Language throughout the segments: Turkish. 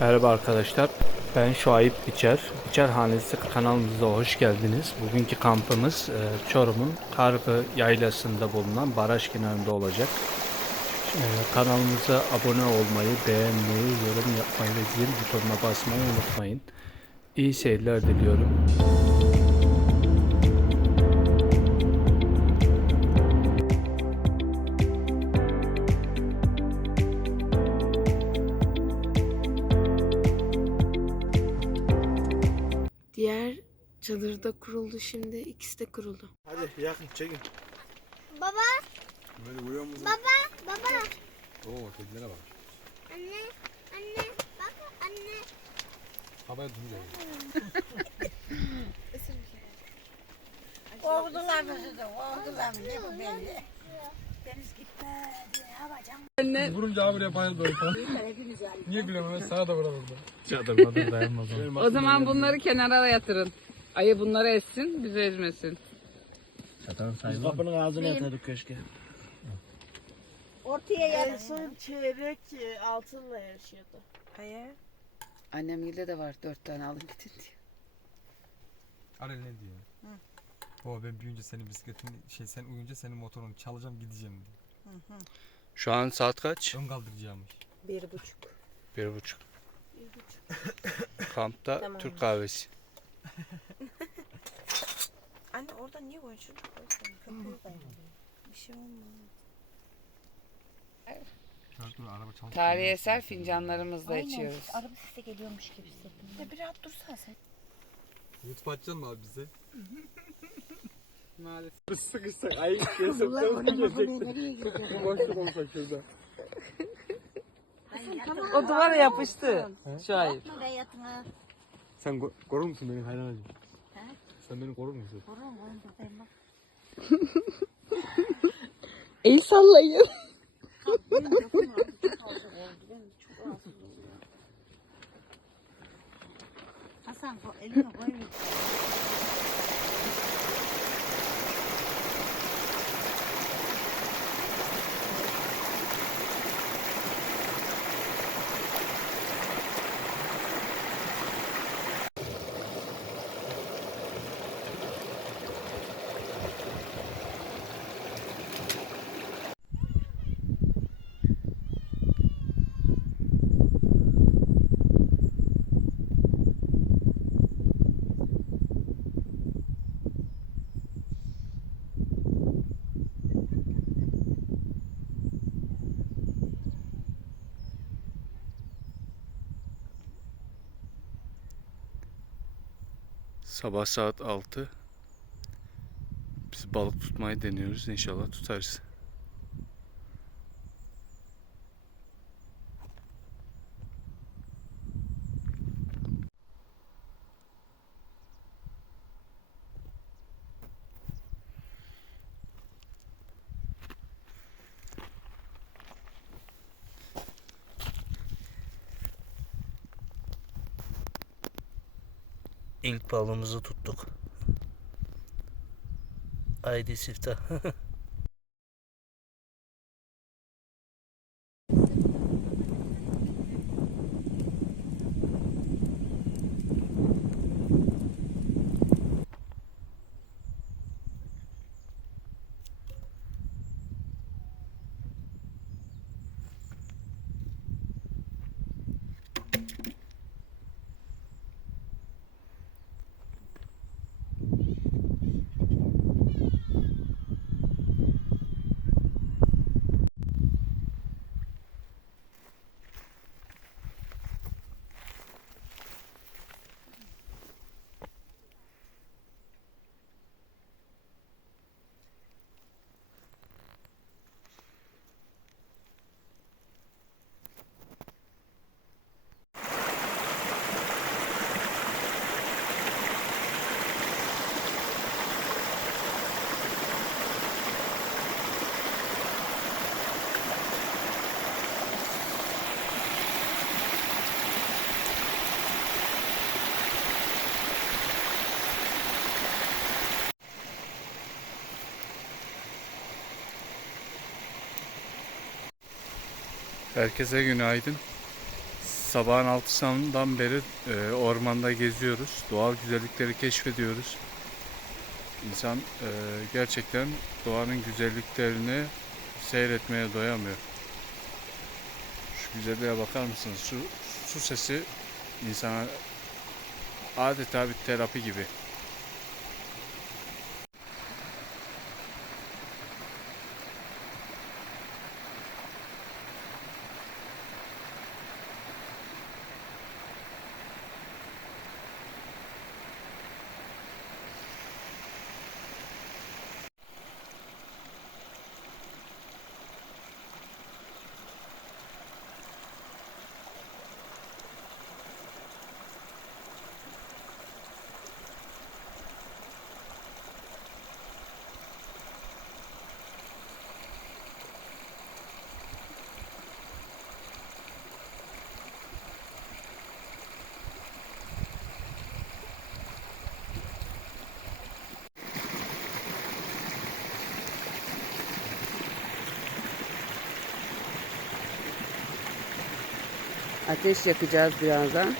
Merhaba arkadaşlar. Ben Şuayip Biçer. Biçer Hanesi kanalımıza hoş geldiniz. Bugünkü kampımız e, Çorum'un Kargı Yaylası'nda bulunan baraj kenarında olacak. E, kanalımıza abone olmayı, beğenmeyi, yorum yapmayı ve zil butonuna basmayı unutmayın. İyi seyirler diliyorum. Diğer çadırda kuruldu şimdi ikisi de kuruldu. Hadi yakın çekin. Baba, Böyle vuruyor musun? baba, baba. Oo kedilere bak. Anne, anne, bak anne. Havaya duracak. Oldular mı size? Oldular mı? Ne bu belli? Deniz gitmedi. Hava can. Vurunca abi buraya bayıldı. Niye gülüyorum ben sana da vuralım. Çadırmadan dayanmaz ama. O zaman bunları kenara yatırın. Ayı bunları ezsin, bizi ezmesin. Biz kapının ağzına yatardık keşke. Ortaya yer. En son çeyrek e, altınla yarışıyordu. Hayır. Annemgilde de var dört tane alın gidin diye. Arel ne diyor? Baba ben büyüyünce senin bisikletini şey sen uyuyunca senin motorunu çalacağım gideceğim diyor. Şu an saat kaç? Ön kaldıracağımış. Bir buçuk. Bir buçuk. Kampta Türk kahvesi. Anne orada niye koyuyorsun? Bir şey olmaz. Dur dur araba çalışıyor. Tarihi eser fincanlarımızla içiyoruz. Araba sesi geliyormuş gibi hissettim. Ya bir rahat dursana sen. YouTube açacaksın mı abi bize? Maalesef. Sıkışsak ayı kesip nereye gidiyor? Boşluk olsak şurada. O duvara yapıştı. Şahit. Nereye yatına? Sen ko- korur musun beni hayranacığım? Sen beni korur musun? Korun korun buradayım bak. El sallayın. Benim lafım var. Çok alçak oldu. Ben çok rahatsız oluyorum. Hasan ko- elime Sabah saat 6. Biz balık tutmayı deniyoruz. İnşallah tutarız. İlk balığımızı tuttuk. Haydi siftah. Herkese günaydın. Sabahın altısından beri e, ormanda geziyoruz. Doğal güzellikleri keşfediyoruz. İnsan e, gerçekten doğanın güzelliklerini seyretmeye doyamıyor. Şu güzelliğe bakar mısınız? Su, su sesi insana adeta bir terapi gibi. Ateş yakacağız birazdan.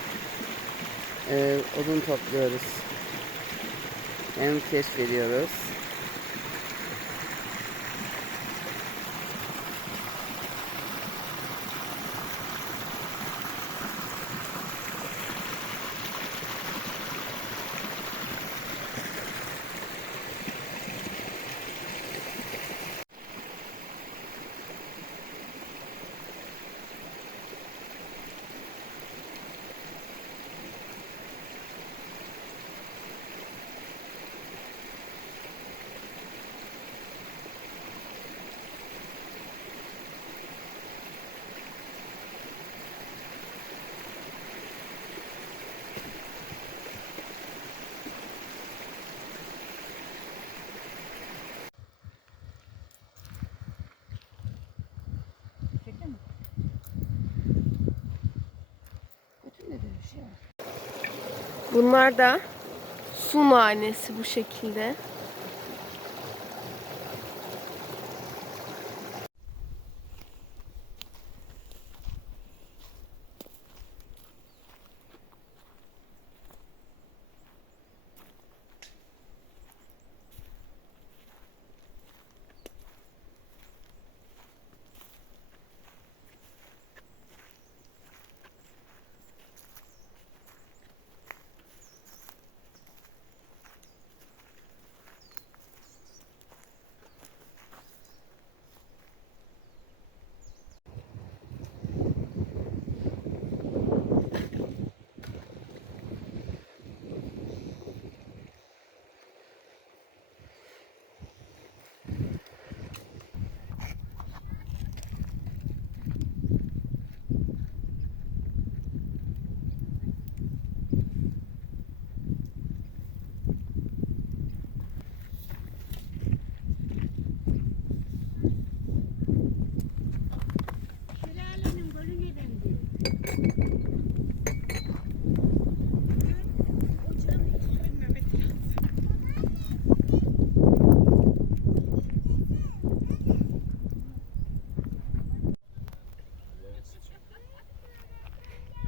Ee, odun topluyoruz. Hem keşfediyoruz. Bunlar da su nanesi bu şekilde.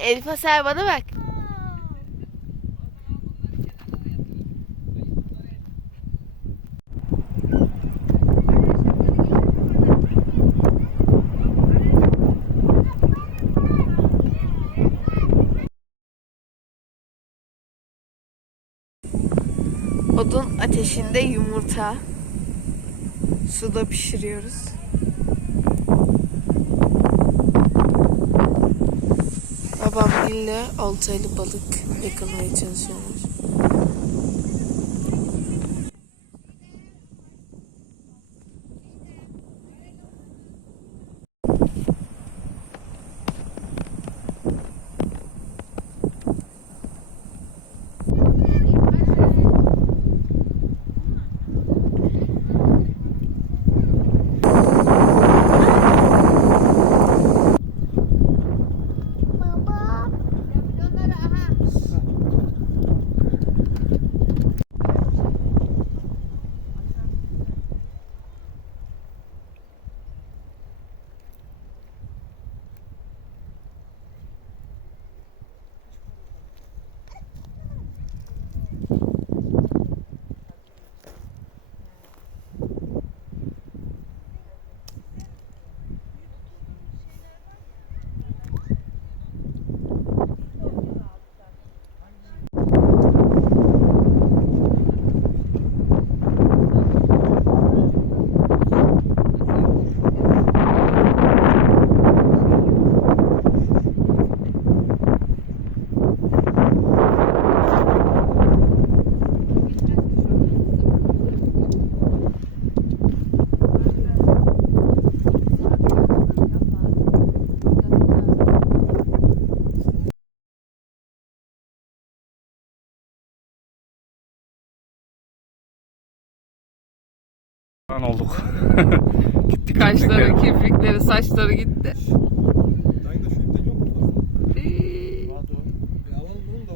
Elif Asel bana bak. Odun ateşinde yumurta. Suda pişiriyoruz. Babam ille oltaylı balık yakalamaya çalışıyorlar. Baba. Lan olduk. Gittik Kaşları, kirpikleri, saçları gitti. Ee, Bir.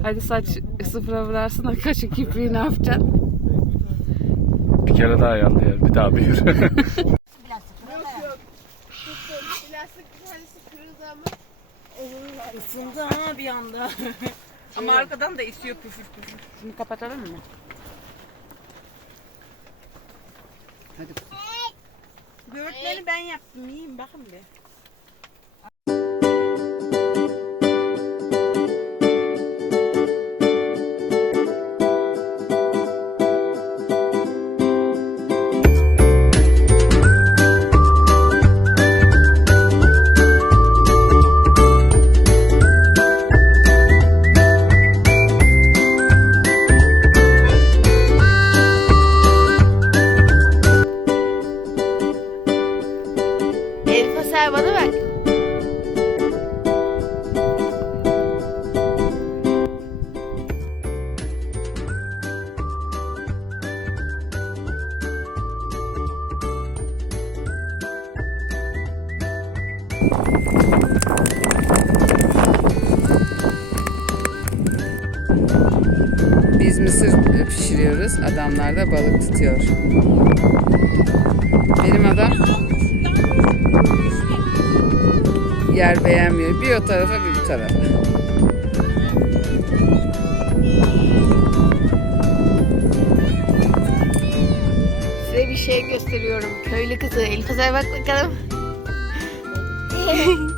Hadi saç sıfıra vurarsın da kaşı kirpiği ne yapacaksın? Bir kere daha yandı yer. Bir daha büyür. Isındı ama bir anda. ama arkadan da esiyor püfür püfür. Şunu kapatalım mı? Hadi. Böğürtleri ben yaptım. Yiyeyim bakın bir. Biz mısır pişiriyoruz. Adamlar da balık tutuyor. Benim adam yer beğenmiyor. Bir o tarafa bir bu tarafa. Size bir şey gösteriyorum. Köylü kızı. Elif Asel bak bakalım.